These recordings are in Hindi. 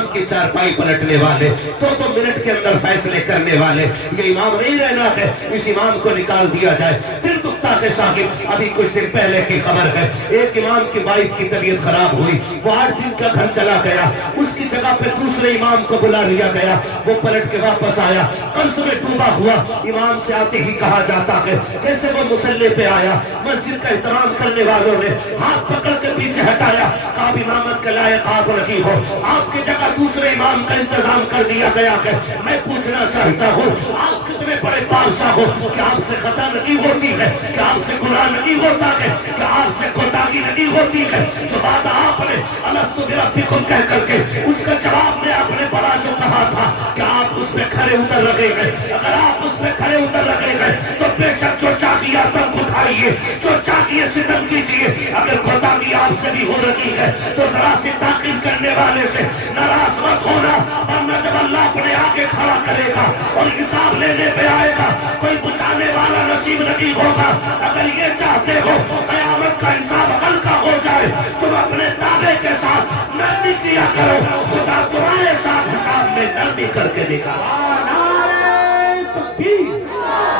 इमाम की चारपाई पलटने वाले, तो मिनट के अंदर फैसले करने वाले, ये इमाम नहीं रहना है। इस इमाम को निकाल दिया जाए। दिल दुखता है साहिब, अभी कुछ दिन पहले की खबर है, एक इमाम की वाइफ की तबीयत खराब हुई, वो 8 दिन का घर चला गया, उसकी जगह पे दूसरे इमाम को बुला लिया गया, वो पलट के वापस आया, कर्ज में डूबा हुआ। इमाम से आते ही कहा जाता है कैसे वो मुसल्ले पे आया, मस्जिद का एहतराम करने वालों ने हाथ पकड़ के पीछे हटाया, कहा इमामत के लायक आप नहीं हो, आपकी जगह दूसरे इमाम का इंतजाम कर दिया गया है। मैं पूछना चाहता हूँ, आप कितने बड़े बादशाह हो, क्या आपसे खता नहीं होती है, क्या आपसे गुनाह नहीं होता है, क्या आपसे कोताही नहीं होती है? जो बात आपने अलस्तु बिरब्बिकुम कह करके उसका जवाब में आपने बड़ा जो कहा था, क्या आप उस पे खड़े उतर रखेंगे? अगर आप उस पे खड़े उतर रखेंगे तो बेशक जो चाहिए आतंक उठाइए, जो चाहिए सितम कीजिए। अगर कोताही आपसे भी हो रही है तो जरा सी ताकीद करने वाले से नाराज मत होना, वरना जब अल्लाह अपने आगे खड़ा करेगा और हिसाब लेने पे आएगा, कोई बचाने वाला नसीब नहीं होगा। अगर ये चाहते हो कयामत का हिसाब हल्का हो जाए, तुम अपने दावे के साथ नरमी किया करो, खुदा तुम्हारे साथ हिसाब में नरमी करके दिखाओ। नारे तकबीर,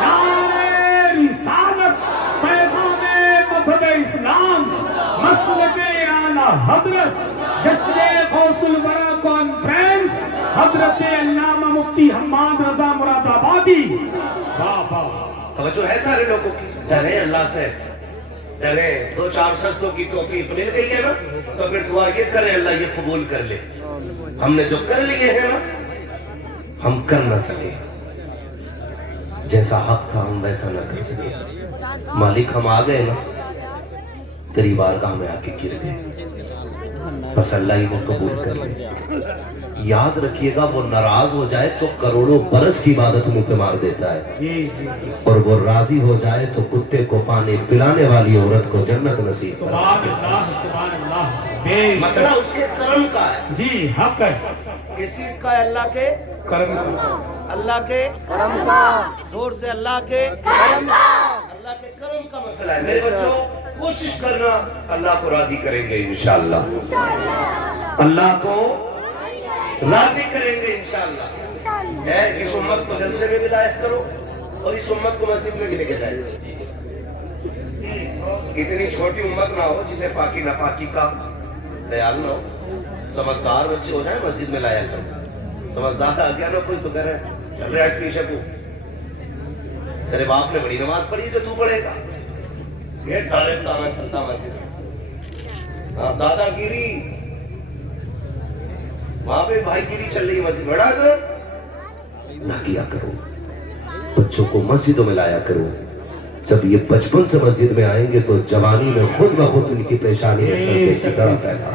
नारे रिसालत, पैगामे मज़हब इस्लाम, मसलके आला हज़रत, जश्न गौसुल वरा कॉन्फ्रेंस, हज़रत अल्लामा मुफ्ती हम्माद रज़ा मुरादाबादी। वाह वाह, तवज्जो है सारे लोगों की। डरे अल्लाह से, डरे। 2-4 सजदों की तौफीक मिल गई है ना, तो फिर दुआ ये करे अल्लाह ये कबूल कर ले। हमने जो कर लिए है ना, हम कर ना सके, जैसा हक था हम वैसा ना कर सके। मालिक हम आ गए ना, तेरी बारगाह में आके गिर गए, बस अल्लाह ही वो कबूल कर ले। याद रखिएगा, वो नाराज हो जाए तो करोड़ों बरस की इबादत मुंह पे मार देता है, और वो राजी हो जाए तो कुत्ते को पानी पिलाने वाली औरत को जन्नत नसीब करता है। सुभान अल्लाह, सुभान अल्लाह। मसला उसके कर्म का है। जी हक है, किस चीज का है? अल्लाह के कर्म अल्लाह के करम का, जोर से अल्लाह के करम का, अल्लाह के कर्म का मसला है। मेरे बच्चों, कोशिश करना, अल्लाह को राजी करेंगे इंशाअल्लाह, अल्लाह को राजी करेंगे इंशाअल्लाह। इस उम्मत को जलसे में भी लायक करो और इस उम्मत को मस्जिद में भी लेके जाए। इतनी छोटी उम्मत ना हो जिसे पाकी नापाकी का ख्याल ना हो। समझदार बच्चे हो जाए मस्जिद में लाया करो। समझदार आ गया ना कोई तो कह रहे चल रहे पीछे को, तेरे बाप ने बड़ी नमाज पढ़ी जो तू पढ़ेगा, ये ताना चलता मस्जिद। हाँ, दादागिरी वहां पे भाईगिरी चल रही मस्जिद, बड़ा ना किया करो। बच्चों को मस्जिदों में लाया करो। जब ये बचपन से मस्जिद में आएंगे तो जवानी में खुद ब खुद इनकी परेशानी में सजदे की तरह पैदा।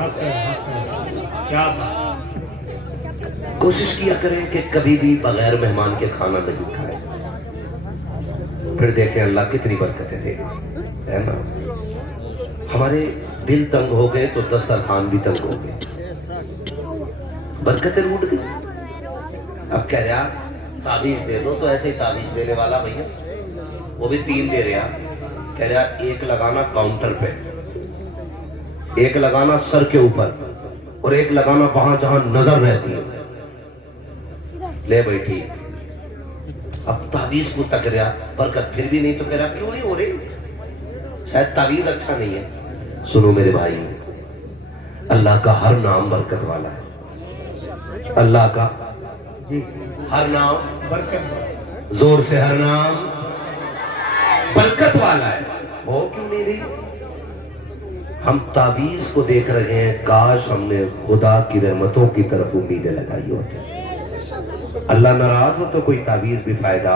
कोशिश किया करें कि कभी भी बगैर मेहमान के खाना नहीं खाए, फिर देखें अल्लाह कितनी बरकतें देगा, है ना। हमारे दिल तंग हो गए तो दस्तरखान भी तंग हो गए, बरकतें लूट गई। अब कह रहा ताबीज दे दो, तो ऐसे ही ताबीज देने वाला भैया वो भी 3 दे रहा, कह रहा एक लगाना काउंटर पे, एक लगाना सर के ऊपर, और एक लगाना वहां जहां नजर रहती है। ले भाई ठीक। अब ताबीज को तक रहा, बरकत फिर भी नहीं, तो कह रहा क्यों नहीं हो रही, शायद ताबीज अच्छा नहीं है। सुनो मेरे भाई, अल्लाह का हर नाम बरकत वाला है। अल्लाह का हर नाम बरकत, जोर से हर नाम बरकत वाला है। हो क्यों नहीं रही? हम तावीज को देख रहे हैं, काश हमने खुदा की रहमतों की तरफ उम्मीदें लगाई होती। अल्लाह नाराज हो तो कोई तावीज भी फायदा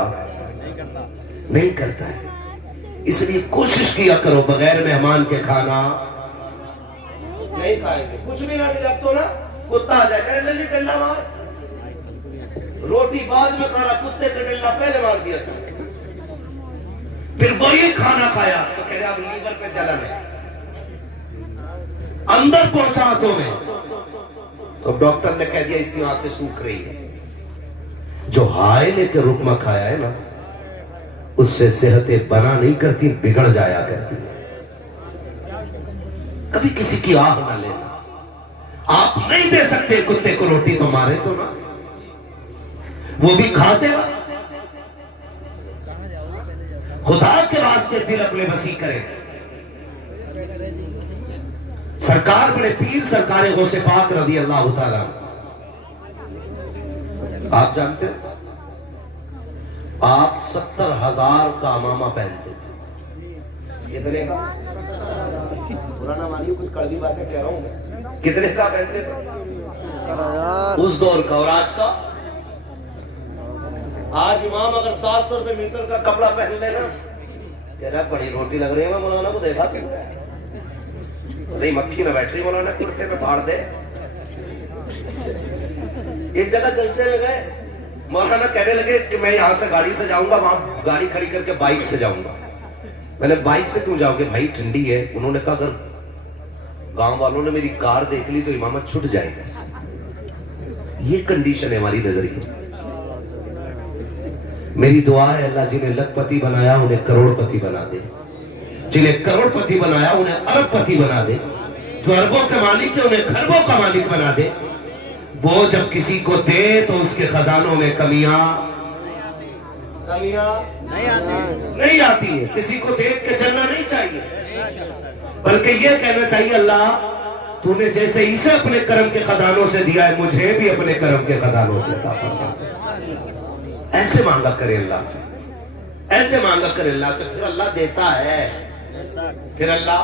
नहीं करता है। इसलिए कोशिश किया करो बगैर मेहमान के खाना नहीं खाएंगे। कुछ भी ना मिले तो ना कुत्ता आ जाए, जल्दी डंडा मार, रोटी बाद में खाना, कुत्ते का डंडा पहले मार दिया सर। फिर वही खाना खाया तो कह रहे अब लीवर पे जलन है, अंदर पहुंचा हाथों में, तो डॉक्टर ने कह दिया इसकी आंखें सूख रही है। जो हाय लेकर रुकमा खाया है ना, उससे सेहतें बना नहीं करती, बिगड़ जाया करती है। कभी किसी की आह ना लेना। आप नहीं दे सकते कुत्ते को रोटी तो मारे तो ना, वो भी खाते रहा। खुदा के वास्ते दिल अपने वसी करें। सरकार बड़े पीर सरकार गौसे पाक रज़ी अल्लाह ताला, आप जानते हो आप 70,000 का अमामा पहनते थे। कितने का? पुराना मानिए, कुछ कड़वी बातें कह रहा हूं मैं। कितने का पहनते थे उस दौर का? और आज का? आज इमाम अगर 700 रुपए मीटर का कपड़ा पहन लेना, कह रहा बड़ी रोटी लग रही है, मैं मौलाना को देखा नहीं, मक्खी ना बैठ रही मौलाना, कुर्ते पे फाड़ दे। एक जगह जलसे में गए, मौलाना कहने लगे कि मैं यहां से गाड़ी से जाऊंगा, वहां गाड़ी खड़ी करके बाइक से जाऊंगा। मैंने बाइक से क्यों जाओगे भाई, ठंडी है। उन्होंने कहा अगर गांव वालों ने मेरी कार देख ली तो इमामत छूट जाएगा। ये कंडीशन है हमारी नजरिए। मेरी दुआ है अल्लाह जिन्हें लखपति बनाया उन्हें करोड़पति बना दे, जिन्हें करोड़पति बनाया उन्हें अरबपति बना दे, जो अरबों के मालिक है उन्हें खरबों का मालिक बना दे। वो जब किसी को दे तो उसके खजानों में कमियां नहीं आती है। किसी को देख के चलना नहीं चाहिए, बल्कि ये कहना चाहिए अल्लाह तूने जैसे इसे अपने कर्म के खजानों से दिया है, मुझे भी अपने कर्म के खजानों से अता फरमा। ऐसे मांगा करे अल्लाह से, ऐसे मांगा करे अल्लाह से, फिर अल्लाह देता है, फिर अल्लाह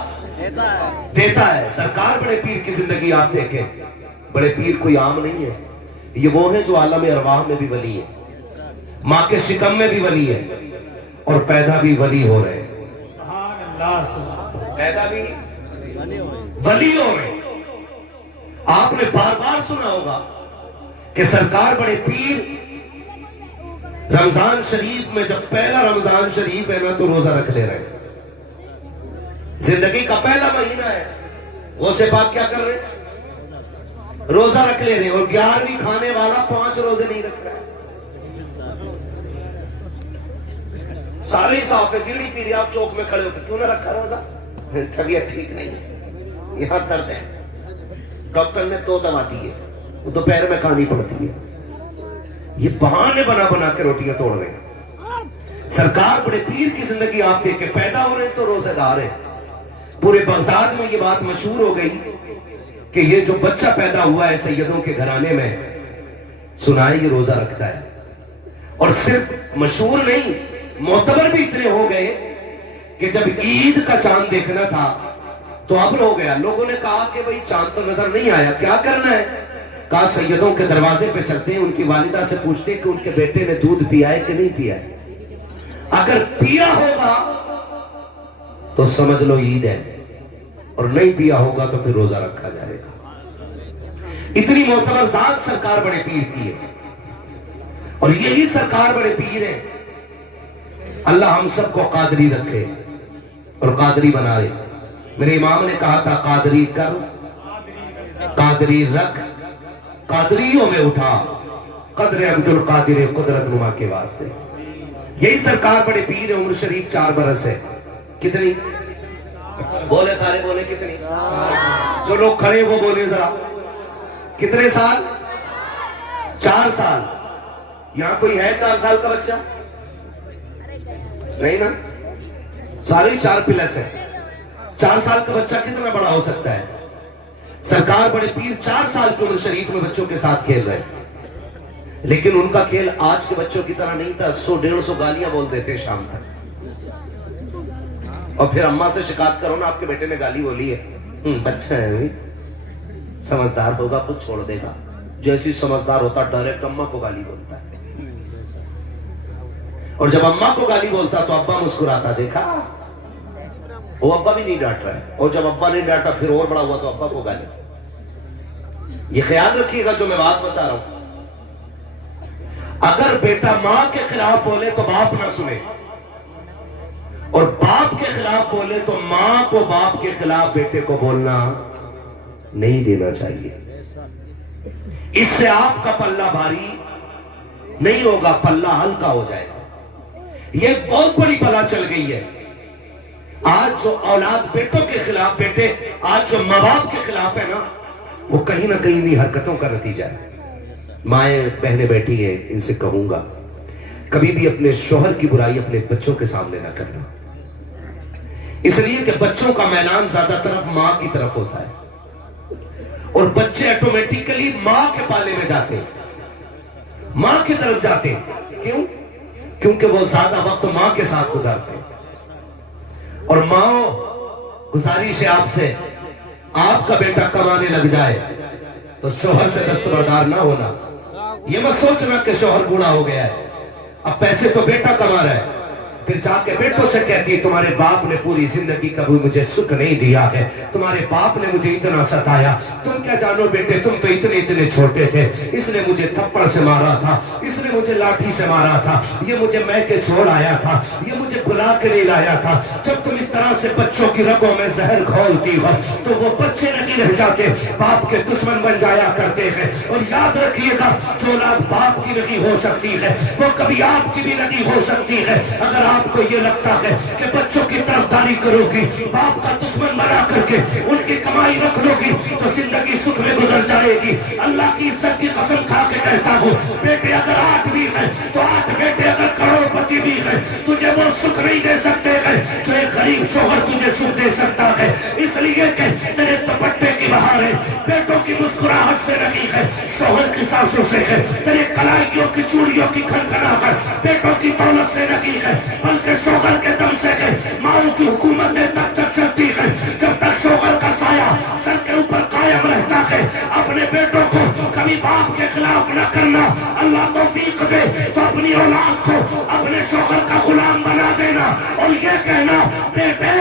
देता है। सरकार बड़े पीर की जिंदगी आप देखें, बड़े पीर कोई आम नहीं है, ये वो है जो आलम अरवाह में भी वली है, माँ के शिकम में भी वली है, और पैदा भी वली हो रहे हैं, पैदा भी वली हो रहे हैं। आपने बार बार सुना होगा कि सरकार बड़े पीर रमजान शरीफ में, जब पहला रमजान शरीफ है ना, तो रोजा रख ले रहे हैं। जिंदगी का पहला महीना है, गौसे पाक क्या कर रहे हैं? रोजा रख ले रहे हैं। और 11वीं खाने वाला 5 रोजे नहीं रख रहा है। सारे ही साफ है, बीड़ी पी रही, आप चौक में खड़े होकर क्यों ना रखा रोजा? तबीयत ठीक नहीं है, यहां दर्द है, डॉक्टर ने 2 दवा दी है, वो दोपहर में खानी पड़ती है। ये बहाने बना बना के रोटियां तोड़ रहे हैं। सरकार बड़े पीर की जिंदगी आप देख के पैदा हो रहे तो रोजेदार है। पूरे बगदाद में ये बात मशहूर हो गई कि ये जो बच्चा पैदा हुआ है सैयदों के घराने में, सुनाए ये रोजा रखता है। और सिर्फ मशहूर नहीं, मोतबर भी इतने हो गए कि जब ईद का चांद देखना था तो अब्र हो गया। लोगों ने कहा कि भाई चांद तो नजर नहीं आया, क्या करना है? कहा सैयदों के दरवाजे पे चलते हैं, उनकी वालिदा से पूछते हैं कि उनके बेटे ने दूध पिया है कि नहीं पिया है। अगर पिया होगा तो समझ लो ईद है, और नहीं पिया होगा तो फिर रोजा रखा जाएगा। इतनी मोतबर जात सरकार बड़े पीर की है, और यही सरकार बड़े पीर है। अल्लाह हम सबको कादरी रखे और कादरी बनाए। मेरे इमाम ने कहा था कादरी कर, कादरी रख, कादरियों में उठा, कदरे अब्दुल कादिर कुदरत नुमा के वास्ते। यही सरकार बड़े पीर है। उम्र शरीफ 4 बरस है। कितनी बोले? सारे बोले कितनी? जो लोग खड़े वो बोले जरा, कितने साल? 4 साल। यहां कोई है 4 साल का बच्चा? नहीं ना, सारे 4 प्लस है। 4 साल का बच्चा कितना बड़ा हो सकता है? सरकार बड़े पीर 4 साल की उम्र शरीफ में बच्चों के साथ खेल रहे, लेकिन उनका खेल आज के बच्चों की तरह नहीं था। 100-150 गालियां बोल देते शाम तक, और फिर अम्मा से शिकायत करो ना, आपके बेटे ने गाली बोली है। बच्चा है भी, समझदार होगा खुद छोड़ देगा। जैसी समझदार होता डायरेक्ट अम्मा को गाली बोलता है, और जब अम्मा को गाली बोलता तो अब्बा मुस्कुराता, देखा वो अब्बा भी नहीं डांट रहा है। और जब अब्बा नहीं डांटा फिर और बड़ा हुआ तो अब्बा को गाली। ये ख्याल रखिएगा जो मैं बात बता रहा हूं। अगर बेटा मां के खिलाफ बोले तो बाप ना सुने, और बाप के खिलाफ बोले तो मां को बाप के खिलाफ बेटे को बोलना नहीं देना चाहिए। इससे आपका पल्ला भारी नहीं होगा, पल्ला हल्का हो जाएगा। यह बहुत बड़ी बला चल गई है। आज जो औलाद बेटों के खिलाफ, बेटे आज जो मां बाप के खिलाफ है ना, वो कहीं ना कहीं इन्हीं हरकतों का नतीजा है। माएँ बहनें बैठी हैं, इनसे कहूंगा कभी भी अपने शोहर की बुराई अपने बच्चों के सामने ना करना, इसलिए कि बच्चों का मैदान ज्यादातर मां की तरफ होता है और बच्चे ऑटोमेटिकली मां के पाले में जाते हैं, मां की तरफ जाते हैं। क्यों? क्योंकि वो ज्यादा वक्त मां के साथ गुजारते हैं। और माओ, गुजारिश है आपसे, आपका बेटा कमाने लग जाए तो शोहर से दस्तबरदार ना होना। ये मत सोचना कि शोहर बूढ़ा हो गया है, अब पैसे तो बेटा कमा रहा है, फिर जाके बेटों से कहती है तुम्हारे बाप ने पूरी जिंदगी कभी मुझे सुख नहीं दिया है, तुम्हारे बाप ने मुझे इतना सताया, तुम क्या जानो बेटे, तुम तो इतने इतने छोटे थे, इसने मुझे थप्पड़ से मारा था, इसने मुझे लाठी से मारा था, ये मुझे मैके छोड़ आया था, ये मुझे बुला के नहीं लाया था। जब तुम इस तरह से बच्चों की रगों में जहर घोलती हो तो वो बच्चे नहीं रह जाते, बाप के दुश्मन बन जाया करते हैं। और याद रखिएगा, जो औलाद बाप की नहीं हो सकती है वो कभी आपकी भी नहीं हो सकती है। अगर आपको ये लगता है कि बच्चों की तरफदारी करोगी, बाप का दुश्मन बना करके उनकी कमाई रख लोगी तो जिंदगी सुख में गुजर जाएगी। अल्लाह की इज्जत की कसम खा के कहता हूँ, बेटे अगर 8 भी है तो 8 बेटे अगर करोड़पति भी है, तुझे वो सुख नहीं दे सकते हैं जो एक गरीब शोहर तुझे सुख दे सकता है। इसलिए कि तेरे दुपट्टे की बहार है, बेटों की मुस्कुराहट से नहीं है, शोहर की सांसों से है, तेरे कलाइयों की चूड़ियों की खनखनाहट बेटों की दौलत से नहीं है, बल्कि शोहर के दम से है। माओ की हुकूमतें तब तक चलती है जब तक शोहर का साया सर के ऊपर कायम रहता है। अपने बेटों को कभी बाप के खिलाफ न करना, अल्लाह तौफीक दे तो अपनी औलाद को अपने शोहर का गुलाम बना देना और ये कहना, बेटे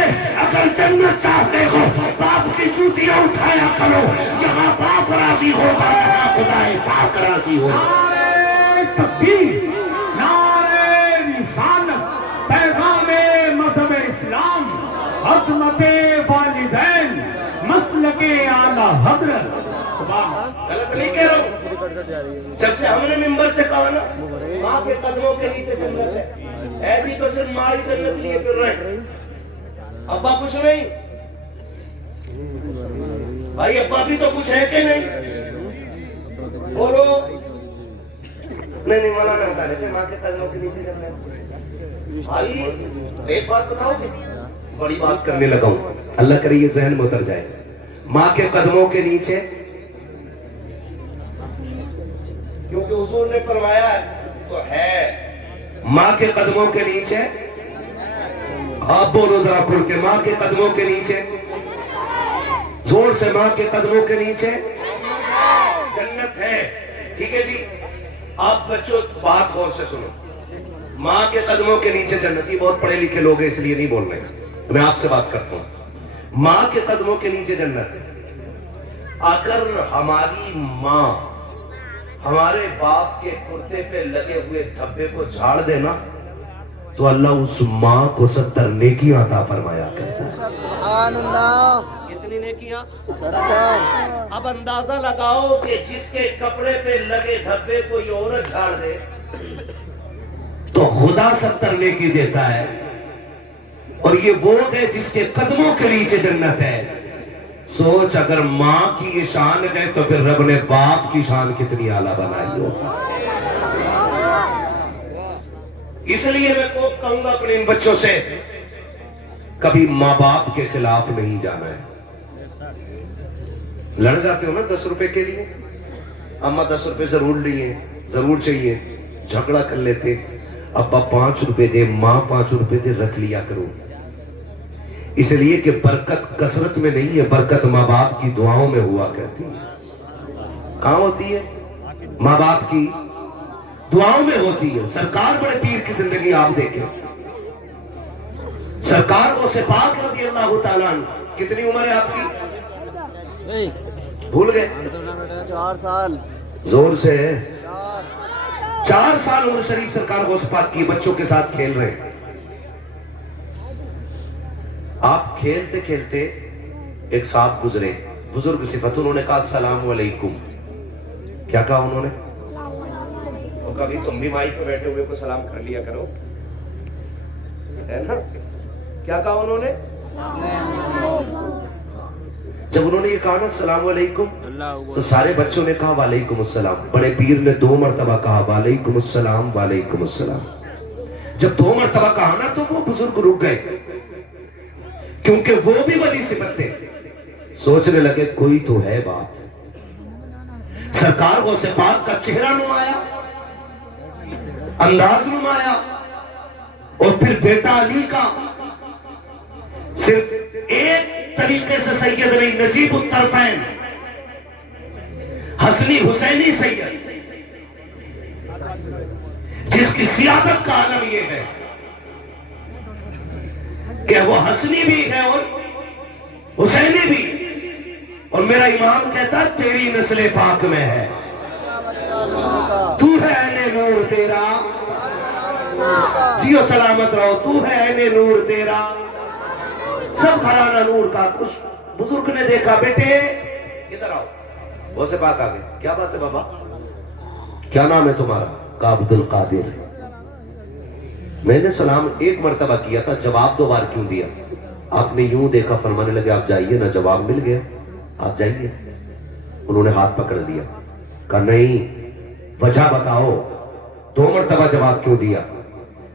अगर जन्नत चाहते हो बाप की जूतियां उठाया करो, यहाँ बाप राजी होगा, यहाँ खुदाए पाक राजी होगा। नारे तकबीर, नारे रिसालत, पैगामे मजहब इस्लाम, अज़मते वालिदैन, मसलके आला हज़रत। गलत नहीं कह रहा हूँ। जब से हमने मिंबर से कहा ना माँ के कदमों के नीचे जन्नत है, ऐसी तो सिर्फ माँ ही जन्नत लिए फिर रहे, अब्बा कुछ नहीं, भाई अब्बा भी तो कुछ है कि नहीं, बोलो। नहीं मना नहीं बता रहे थे, माँ के कदमों के नीचे जन्नत। भाई एक बात बताओगे, बड़ी बात करने लगा हूँ, अल्लाह करे ये जहन में उतर जाए। माँ के कदमों के नीचे, क्योंकि हुजूर ने फरमाया तो है, माँ के कदमों के नीचे, आप बोलो जरा खुल के, माँ के कदमों के नीचे, जोर से, माँ के कदमों के नीचे जन्नत है। ठीक है जी, आप बच्चों बात गौर से सुनो, माँ के कदमों के नीचे जन्नत। ये बहुत पढ़े लिखे लोग हैं इसलिए नहीं बोल रहे, मैं आपसे बात करता हूं। माँ के कदमों के नीचे जन्नत है। अगर हमारी माँ हमारे बाप के कुर्ते पे लगे हुए धब्बे को झाड़ देना तो अल्लाह उस माँ को 70 नेकियां अता फरमाया करता है। सुभान अल्लाह, कितनी नेकियां। अब अंदाजा लगाओ कि जिसके कपड़े पे लगे धब्बे कोई औरत झाड़ दे तो खुदा 70 नेकी देता है, और ये वो है जिसके कदमों के नीचे जन्नत है। सोच, अगर माँ की ये शान है तो फिर रब ने बाप की शान कितनी आला बनाई हो। इसलिए मैं को कहूंगा अपने इन बच्चों से, कभी माँ बाप के खिलाफ नहीं जाना है। लड़ जाते हो ना 10 रुपए के लिए, अम्मा 10 रुपए जरूर लिए, जरूर चाहिए, झगड़ा कर लेते, अब्बा 5 रुपए दे, माँ 5 रुपए दे, रख लिया करो। इसलिए कि बरकत कसरत में नहीं है, बरकत माँ बाप की दुआओं में हुआ करती है। कहां होती है? माँ बाप की दुआओं में होती है। सरकार बड़े पीर की जिंदगी आप देखें, सरकार को से पाक रज़ी अल्लाह ताला अन्हु, कितनी उम्र है आपकी? भूल गए? 4 साल। जोर से 4 साल उम्र शरीफ सरकार को पाक की, बच्चों के साथ खेल रहे हैं। आप खेलते खेलते एक साहब गुजरे, बुजुर्ग सिफत, उन्होंने कहा अस्सलाम वालेकुम। क्या कहा उन्होंने? तो कभी तुम भी माइक पे बैठे हुए को सलाम कर लिया करो, है ना? क्या कहा उन्होंने? जब उन्होंने ये कहा ना अस्सलाम वालेकुम, तो सारे बच्चों ने कहा वालेकुम अस्सलाम। बड़े पीर ने 2 मरतबा कहा वालेकुम अस्सलाम वालेकुम अस्सलाम। जब 2 मरतबा कहा ना तो वो बुजुर्ग रुक गए, क्योंकि वो भी वली सिफत थे। सोचने लगे कोई तो है बात। सरकार गौसे पाक का चेहरा नुमाया, अंदाज नुमाया, और फिर बेटा अली का सिर्फ एक तरीके से सैयद नहीं, नजीब उत्तरफैन हसनी हुसैनी सैयद, जिसकी सियादत का आलम यह है कि वो हसनी भी है और हुसैनी भी। और मेरा इमाम कहता है तेरी नस्ल पाक में है, तू है ऐने नूर तेरा, जियो सलामत रहो, तू है ऐने नूर तेरा, सब घराना नूर का। कुछ बुजुर्ग ने देखा, बेटे इधर आओ, वो से पाक आ गए। क्या बात है बाबा, क्या नाम है तुम्हारा? का अब्दुल कादिर। मैंने सलाम 1 मरतबा किया था, जवाब 2 बार क्यों दिया? आपने यूं देखा, फरमाने लगे आप जाइए ना, जवाब मिल गया, आप जाइए। उन्होंने हाथ पकड़ दिया, कहा नहीं, वजह बताओ, 2 मरतबा जवाब क्यों दिया?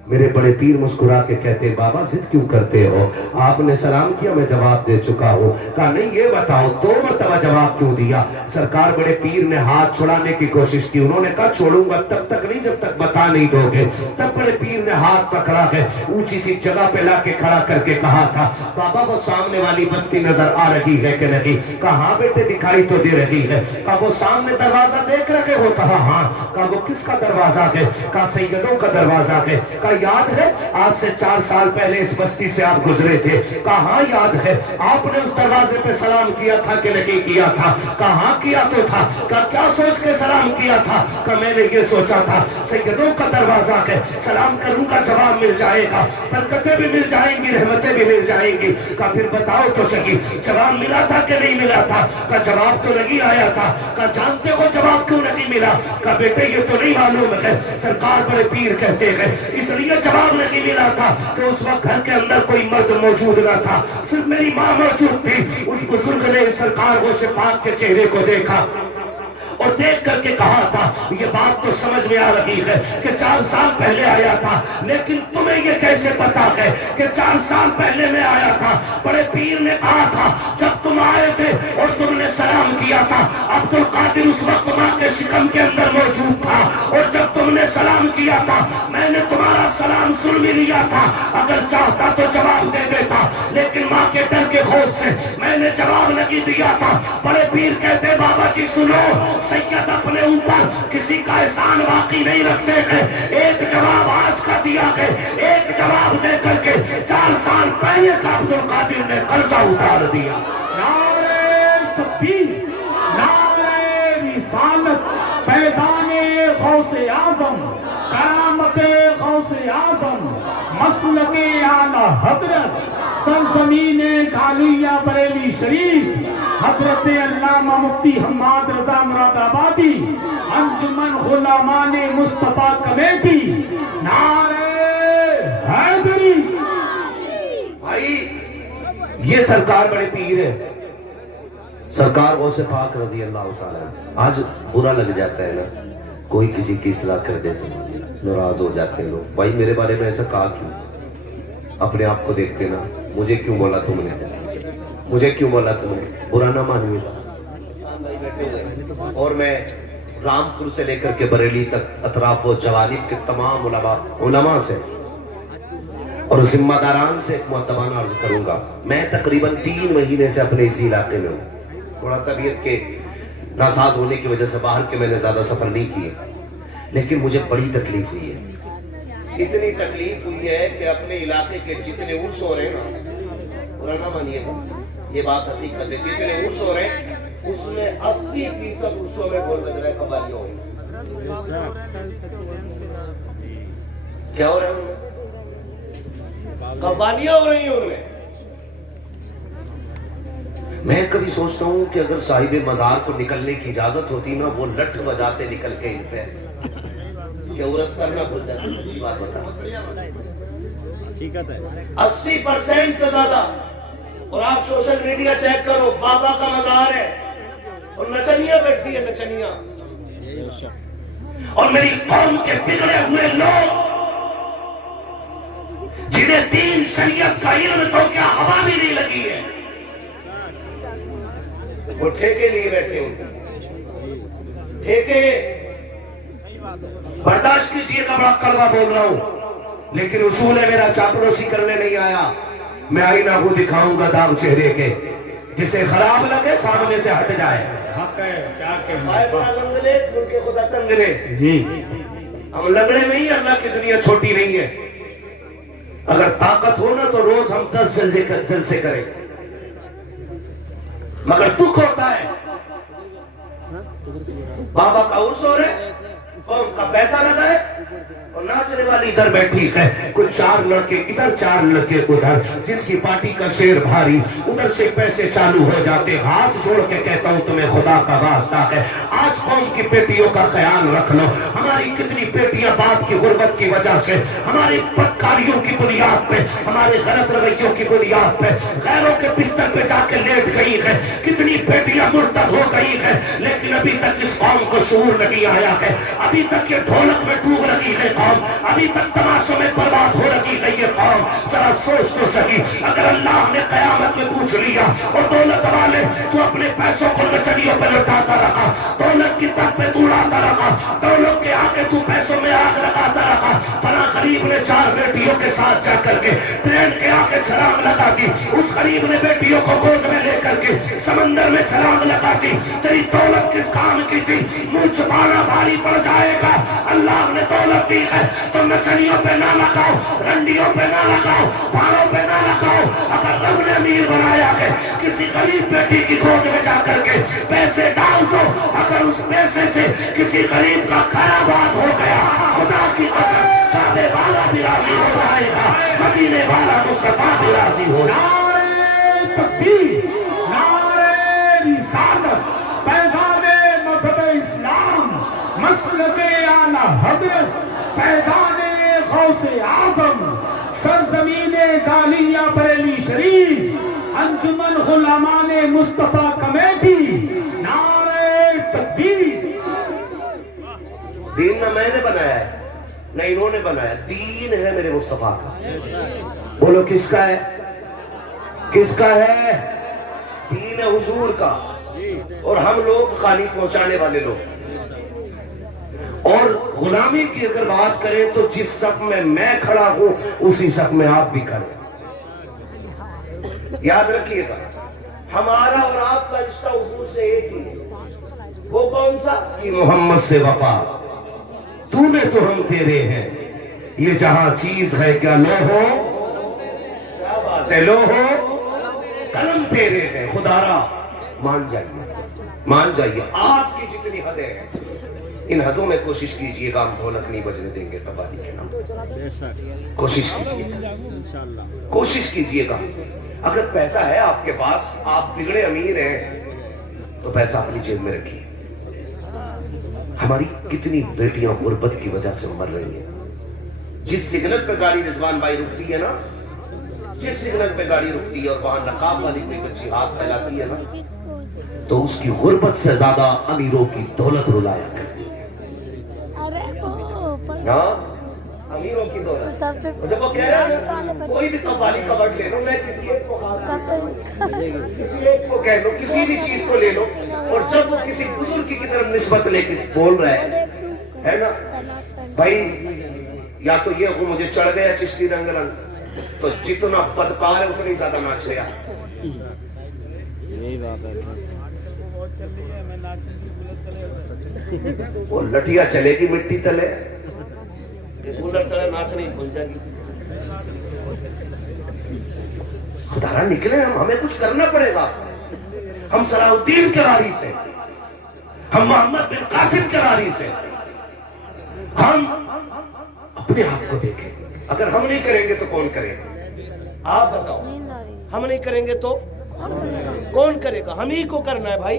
मेरे बड़े पीर मुस्कुरा के कहते बाबा जिद क्यों करते हो, आपने सलाम किया, मैं जवाब दे चुका हूं। कहा नहीं ये बताओ 2 मरतबा जवाब क्यों दिया? सरकार बड़े पीर ने हाथ छुड़ाने की कोशिश की। उन्होंने कहा छोड़ूंगा तब तक नहीं जब तक बता नहीं दोगे। तब बड़े पीर ने हाथ पकड़ा के ऊंची सी जगह पे लाके खड़ा करके कहा था बाबा वो सामने वाली बस्ती नजर आ रही है कि नहीं? कहा बेटे दिखाई तो दे रही है। कहा वो सामने दरवाजा देख रहे हो? कहा हाँ। कहा वो किसका दरवाजा है? कहा सैयदों का दरवाजा है। कहा याद है आज से 4 साल पहले इस बस्ती से आप गुजरे थे? कहा याद है। आपने उस दरवाजे पे सलाम किया था कि नहीं किया था? कहा किया तो था। कहा क्या सोच के सलाम किया था? कहा मैंने ये सोचा था सैयदों का दरवाजा है, सलाम करूंगा जवाब मिल जाएगा, बरकतें भी मिल जाएंगी, रहमतें भी मिल जाएंगी। कहा फिर बताओ तो सही जवाब मिला था कि नहीं मिला था? कहा जवाब तो नहीं आया था। कहा जानते हो जवाब क्यों नहीं मिला? कहा बेटे ये तो नहीं मालूम है, सरकार बड़े पीर कहते हैं इसलिए जवाब नहीं मिला था कि उस वक्त घर के अंदर कोई मर्द मौजूद ना था, सिर्फ मेरी माँ मौजूद थी। उस बुजुर्ग ने सरकार को सिपात के चेहरे को देखा और देख करके कहा था ये बात तो समझ में आ रही है कि 4 साल पहले आया था, लेकिन तुम्हें ये कैसे पता है कि 4 साल पहले मैं आया था? बड़े पीर ने कहा था जब तुम आए थे और तुमने सलाम किया था, अब्दुल कादिर उस वक्त माँ के शिकम के अंदर मौजूद था, और जब तुमने सलाम किया था मैंने तुम्हारा सलाम सुन भी लिया था। अगर चाहता तो जवाब दे देता, लेकिन माँ के डर के खौफ से मैंने जवाब नहीं दिया था। बड़े पीर कहते बाबा जी सुनो, सैयद अपने ऊपर किसी का एहसान बाकी नहीं रखते हैं। एक जवाब आज का दिया है, एक जवाब दे करके 4 साल पहले का अब्दुल कादिर ने कर्जा उतार दिया। नारे तकबीर, नारे रिसालत, पैदाने गौसे आजम, करामते गौसे आजम, मसलके आला हजरत, सरजमीने गालिया बरेली शरीफ, हजरत अल्लामा मुफ्ती हम्माद रजा मुरादाबादी, अंजुमन गुलामाने मुस्तफा कमेटी, नारे हैदरी। भाई ये सरकार बड़े पीर है, सरकार गौसे पाक रज़ी अल्लाह ताला। आज बुरा लग जाता है ना, कोई किसी की इस्लाह कर देते हैं, नाराज हो जाते हैं लोग, भाई मेरे बारे में ऐसा कहा क्यों? अपने आप को देखते ना, मुझे क्यों बोला तुमने, मुझे क्यों बोला तुमने? बुरा ना मानिएगा। और मैं रामपुर से लेकर के बरेली तक अतराफ व जवानिब के तमाम उलमा से और जिम्मेदारान से एक मुअत्तबाना अर्ज करूंगा। मैं तकरीबन 3 महीने से अपने इसी इलाके में हूँ। थोड़ा तबीयत के नासाज होने की वजह से बाहर के मैंने ज्यादा सफर नहीं किए, लेकिन मुझे बड़ी तकलीफ हुई है। इतनी तकलीफ हुई है कि अपने इलाके के जितने उर्स हो रहे हैं ना, बुरा ना मानिएगा, ये बात हकीकत है, जितने उर्स हो रहे हैं उसमें 80% उर्सों में बोल बज रहा है कव्वालियां हो रही। क्या हो रहा है? कव्वालियां हो रही है उनमें। मैं कभी सोचता हूं कि अगर साहिब मजार को निकलने की इजाजत होती ना, वो लठ बजाते निकल के इन पे क्या उरस करना भूल जाती। बात बता, 80% से ज्यादा और आप सोशल मीडिया चेक करो, बाबा का मजार है और नचनिया बैठी है, नचनिया। और मेरी कौम के बिगड़े हुए लोग जिन्हें दीन शरीयत का इल्म तो क्या हवा भी नहीं लगी है, वो ठेके लिए बैठे होंगे। ठेके बर्दाश्त कीजिएगा, बड़ा कड़वा बोल रहा हूं, लेकिन उसूल है मेरा, चापलूसी करने नहीं आया। मैं आईना को दिखाऊंगा दाग चेहरे के, जिसे खराब लगे सामने से हट जाए। हक है, क्या कहना आए है? बड़ा लंगलेस, मुल्के खुदा तंगलेस। जी हम लंगड़े में ही अल्लाह की दुनिया छोटी नहीं है। अगर ताकत हो ना तो रोज हम 10 जलसे करें, मगर दुख होता है बाबा का उर्स हो रहा है और उनका पैसा लगा है और नाचने वाली इधर बैठी है, कुछ 4 लड़के इधर 4 लड़के उधर, जिसकी पार्टी का शेर भारी, उधर से पैसे चालू हो जाते। हाथ जोड़ के कहता हूं तुम्हें खुदा का वास्ता है, आज कौम की बेटियों का ख्याल रख लो। हमारी कितनी बेटियां बाप की गुर्बत की वजह से, हमारी बदकारियों की बुनियाद पे, हमारे गलत रवैयों की बुनियाद पे गैरों के बिस्तर पे जाके लेट गई है। कितनी बेटियां मुर्तद हो गई है, लेकिन अभी तक इस कौम को शऊर नहीं आया है। अभी तक ये ढोलक में डूब रही है कौम, अभी तक तमाशों में बर्बाद हो रही है ये कौम। जरा सोच तो सकी, अगर अल्लाह ने कयामत में पूछ लिया और दौलत वाले तू अपने पैसों को नचनियों पर लुटाता रहा, दौलत की तक पे तू उड़ाता रहा, दौलत के आगे तू पैसों में आग लगाता रहा। फला गरीब ने 4 बेटियों के साथ जाकर के ट्रेन के आगे छलांग लगा दी, उस गरीब ने बेटियों को गोद में लेकर के समंदर में छलांग लगा दी। तेरी दौलत किस काम की थी? मुंह छुपाना भारी पड़ जाएगा। अल्लाह ने दौलत दी है तो नचनियों पे ना लगाओ, रंडियों पे ना लगाओ, भाड़ों पे ना लगाओ। अगर रब ने अमीर बनाया है, किसी गरीब बेटी की गोद में जाकर के पैसे डाल दो, अगर उस पैसे से किसी गरीब का खराबाद हो गया, खुदा की कसम काबे वाला भी राजी हो जाएगा, मदीने वाला मुस्तफा भी राजी हो जाएगा। नारे तकबीर, नारे रिसालत, पैगामे मज़हब इस्लाम, मसलके आला हज़रत, पैगामे गौसे आज़म, सरज़मीने गालिया बरेली शरीफ, अंजुमन गुलामाने मुस्तफा कमेटी। नारे तकबीर। दीन ना मैंने बनाया है, ना इन्होंने बनाया, दीन है मेरे मुस्तफा का। बोलो किसका है? किसका है? दीन है हुजूर का, और हम लोग खाली पहुंचाने वाले लोग। और गुलामी की अगर बात करें तो जिस सफ में मैं खड़ा हूं उसी सफ में आप भी खड़े। याद रखिएगा, हमारा और आपका रिश्ता हुजूर से एक ही है। वो कौन सा? कि मोहम्मद से वफा, तूने तो हम तेरे हैं, ये जहां चीज है क्या लो हो, क्या बात ते लो हो, कलम तेरे हैं। खुदारा मान जाइए, मान जाइए। आपकी जितनी हदें हैं इन हदों में कोशिश कीजिएगा, हम ढोलक नहीं बजने देंगे तबाही के नाम। कोशिश कीजिएगा, कोशिश कीजिएगा। अगर पैसा है आपके पास, आप बिगड़े अमीर हैं, तो पैसा अपनी जेब में रखिए। हमारी कितनी बेटियां गुर्बत की वजह से मर रही हैं। जिस सिग्नल पे गाड़ी रिजवान भाई रुकती है ना, जिस सिग्नल पे गाड़ी रुकती है और वहां नकाब वाली कोई बच्ची हाथ फैलाती है ना, तो उसकी गुर्बत से ज्यादा अमीरों की दौलत रुलाया करती है ना, अमीरों की दौलत। जब वो कह रहा है कोई भी कव्वाली का वर्ड ले लो, मैं किसी एक को कह लो, किसी भी चीज को ले लो, और जब वो किसी बुजुर्ग की तरफ निस्बत लेके बोल रहा है ना भाई, या तो ये हो मुझे चढ़ गया चिश्ती रंग रंग, तो जितना बदकार है उतनी ज्यादा नाच रहा। वो लठिया चलेगी मिट्टी तले, कूलर तले नाच नहीं भूल जाएगी। खुदारा निकले हम, हमें कुछ करना पड़ेगा। हम सलाहुद्दीन करारी से, हम मोहम्मद बिन कासिम करारी से, हम अपने आप को देखें। अगर हम नहीं करेंगे तो कौन करेगा? आप बताओ। हम नहीं करेंगे तो कौन करेगा? हम ही को करना है भाई,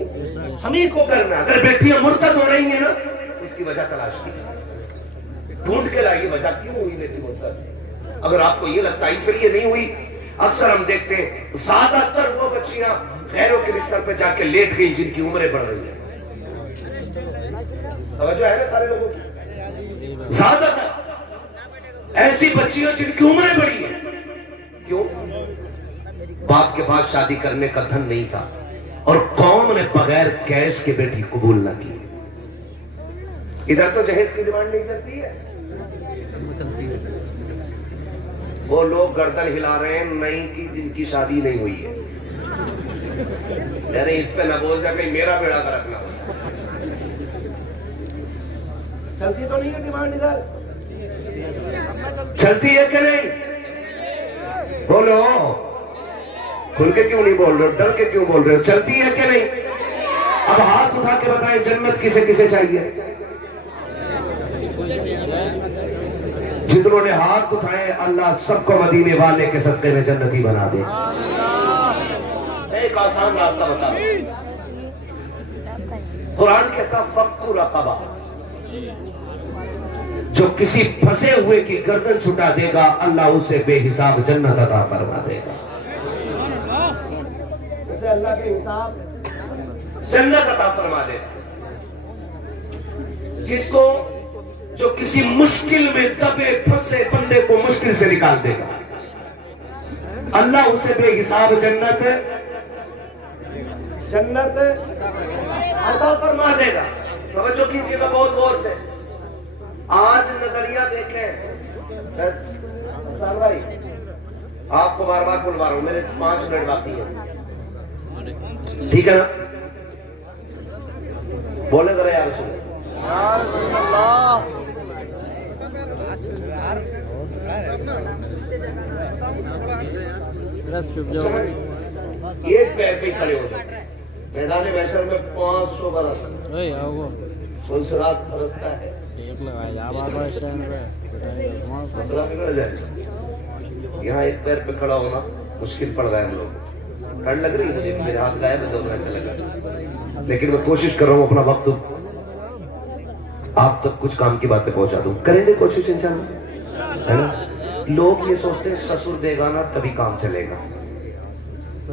हम ही को करना है। अगर बेटियां मुर्तद हो रही हैं ना, उसकी वजह तलाश कीजिए, ढूंढ के लाइए वजह क्यों हुई बेटी मुर्तद। अगर आपको ये लगता है इसलिए नहीं हुई, अक्सर हम देखते हैं ज्यादातर वो बच्चियां गैरों के बिस्तर पे जाके लेट गई जिनकी उम्रें बढ़ रही है। समझो है ना सारे लोगों की, ज्यादातर ऐसी बच्चियां जिनकी उम्रें बढ़ी है। क्यों? बाप के पास शादी करने का धन नहीं था और कौम ने बगैर कैश के बेटी कबूल ना की। इधर तो जहेज की डिमांड नहीं चलती है, वो लोग गर्दन हिला रहे हैं नई की जिनकी शादी नहीं हुई है। अरे इस पे ना बोल जा कहीं मेरा बेड़ा का रखना। चलती तो नहीं है डिमांड इधर, चलती है कि नहीं? बोलो, खुल के क्यों नहीं बोल रहे हो, डर के क्यों बोल रहे हो? चलती है कि नहीं? अब हाथ उठा के बताएं जन्नत किसे किसे चाहिए? जितनों ने हाथ उठाए अल्लाह सबको मदीने वाले के सदके में जन्नती बना दे। एक आसान रास्ता बता, कुरान कहता फक्कु रक़बा, जो किसी फंसे हुए की गर्दन छुटा देगा अल्लाह उसे बेहिसाब जन्नत अता फरमा देगा। उसे अल्लाह के हिसाब जन्नत अता फरमा देगा। किसको? जो किसी मुश्किल में दबे फंसे बंदे को मुश्किल से निकाल देगा अल्लाह उसे बेहिसाब जन्नत अता फरमा देगा। तवज्जो कीजिएगा बहुत गौर से। आज नजरिया देखें भाई, आपको बार बार बुलवा रहा हूं, मेरे 5 मिनट बाकी है, ठीक है ना? बोले जरा यार सुनो। एक पैर पे खड़े हो जाओ। मैदान महशर में 500 बरस फुलसरात बरसता है, मसला बिगड़ जाए। यहाँ एक पैर पे खड़ा होना मुश्किल पड़ रहा है हम लोग। ठंड लग रही है मुझे, मेरे हाथ गायब है, 2 मिनट से लगा, लेकिन मैं कोशिश कर रहा हूँ अपना वक्त आप तक कुछ काम की बातें पहुंचा दूं। करेंगे कोशिश इंशाल्लाह, है ना? लोग ये सोचते हैं ससुर देगा ना तभी काम चलेगा।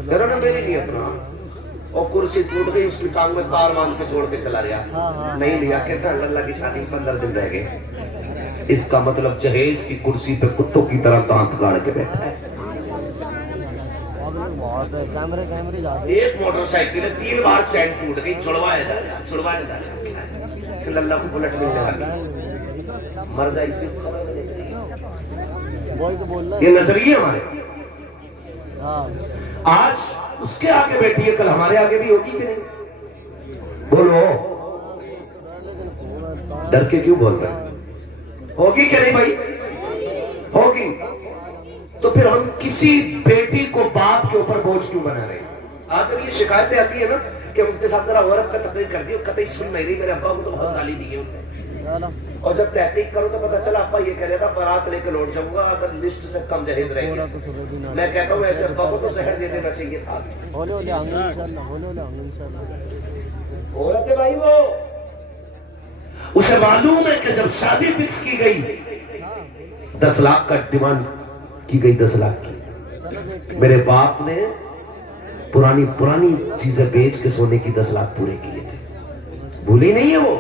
करो ना मेरी नियत ना। और कुर्सी टूट गई, उसकी टांग में तार बांध के छोड़ के चला गया, नहीं लिया। कहता अल्लाह की शादी 15 दिन रह गए। इसका मतलब जहेज की कुर्सी पे कुत्तों की तरह दांत गाड़ के बैठा है। एक मोटरसाइकिल है, 3 बार चैन टूट गई, छुड़वाया जा रहा अल्लाह को बुलेट मिलने वाली। मर गया इसी ये नजरिए हमारे। आज उसके आगे बैठी है, कल हमारे आगे भी होगी कि नहीं? बोलो, डर के क्यों बोल रहे हैं? होगी कि नहीं भाई? होगी। तो फिर हम किसी बेटी को बाप के ऊपर बोझ क्यों बना रहे हैं? आज जब ये शिकायतें आती है ना कि मुफ्ती साहब जरा औरत पे तकरीर कर दी, कतई सुन नहीं रही, मेरे अब्बा को तो बहुत गाली दी है उसने। और जब तहकीक करो तो पता चला अब्बा ये कह रहा था बारात लेके लौट जाऊंगा अगर लिस्ट से कम जहेज रहेगा। मैं कहता हूँ ऐसे अब्बा को तो शहर दे देना चाहिए था। औरत है भाई, वो उसे मालूम है कि जब शादी फिक्स की गई 10 लाख का डिमांड की गई, 10 लाख की। मेरे बाप ने पुरानी चीजें बेच के सोने की 10 लाख पूरे किए थे, भूली नहीं है वो।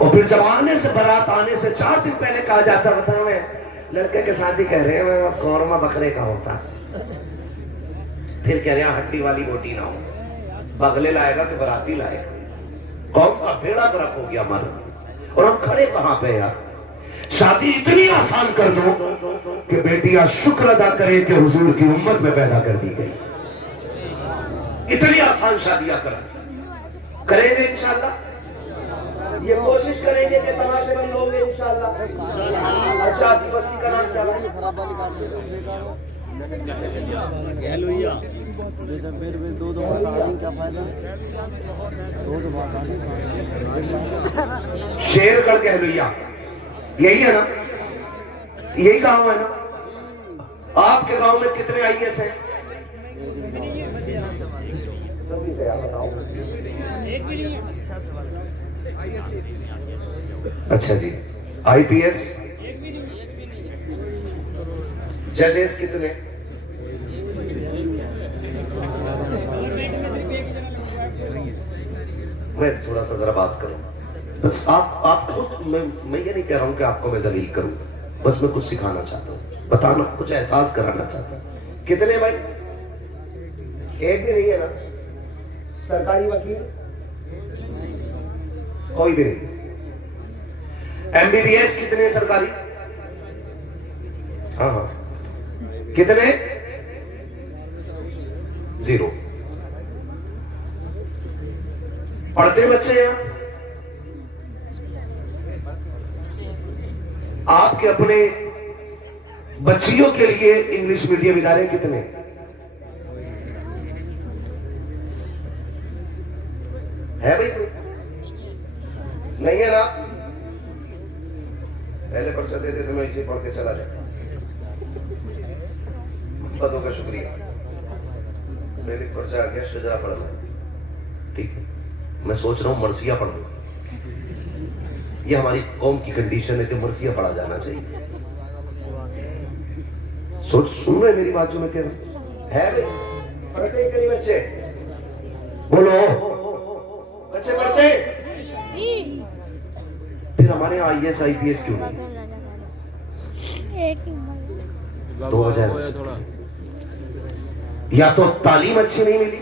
और फिर जब आने से बारात आने से 4 दिन पहले कहा जाता, बताओ मैं लड़के के साथ ही कह रहे हैं कौरमा बकरे का होता, फिर कह रहे हैं हड्डी वाली बोटी ना हो, बगले लाएगा कि बराती लाएगा। कौम का बेड़ा गर्क हो गया हमारा। और हम खड़े कहां पे यार? शादी इतनी आसान कर दो कि बेटियां शुक्र अदा करें कि हुजूर की उम्मत में पैदा कर दी गई। इतनी आसान शादियां करेंगे इंशाल्लाह। ये कोशिश करेंगे कि तमाशे बंद होंगे इंशाल्लाह। अच्छा, आपकी बस्ती का नाम क्या है? शेरगढ़ कहलुइया, यही है ना? यही गांव है ना? आपके गांव में कितने आईएएस हैं? अच्छा जी, आईपीएस जजेस कितने? मैं थोड़ा सा जरा बात करूं, बस आप खुद, मैं ये नहीं कह रहा हूं कि आपको मैं जलील करूं, बस मैं कुछ सिखाना चाहता हूं, बताना, कुछ एहसास कराना चाहता हूं। कितने भाई? एक भी नहीं है ना सरकारी वकील? कोई भी नहीं। MBBS कितने सरकारी? हाँ हाँ, कितने? 0। पढ़ते बच्चे हैं आपके अपने बच्चियों के लिए इंग्लिश मीडियम इदारे कितने? है भाई कोई? नहीं है ना? पहले पर्चा देते तो मैं इसे पढ़ के चला जाता। पदों का शुक्रिया, पहले पर्चा आ गया, शजरा पढ़ना, ठीक है। मैं सोच रहा हूं मरसिया पढ़ लूं, ये हमारी कौम की कंडीशन है कि मरसिया पढ़ा जाना चाहिए। सुन रहे मेरी बात जो मैं कह रहा हूं? है भाई? पढ़ते ही कई बच्चे? बोलो, बच्चे पढ़ते? फिर हमारे यहाँ IAS IPS क्यों नहीं? 2 वजह, या तो तालीम अच्छी नहीं मिली,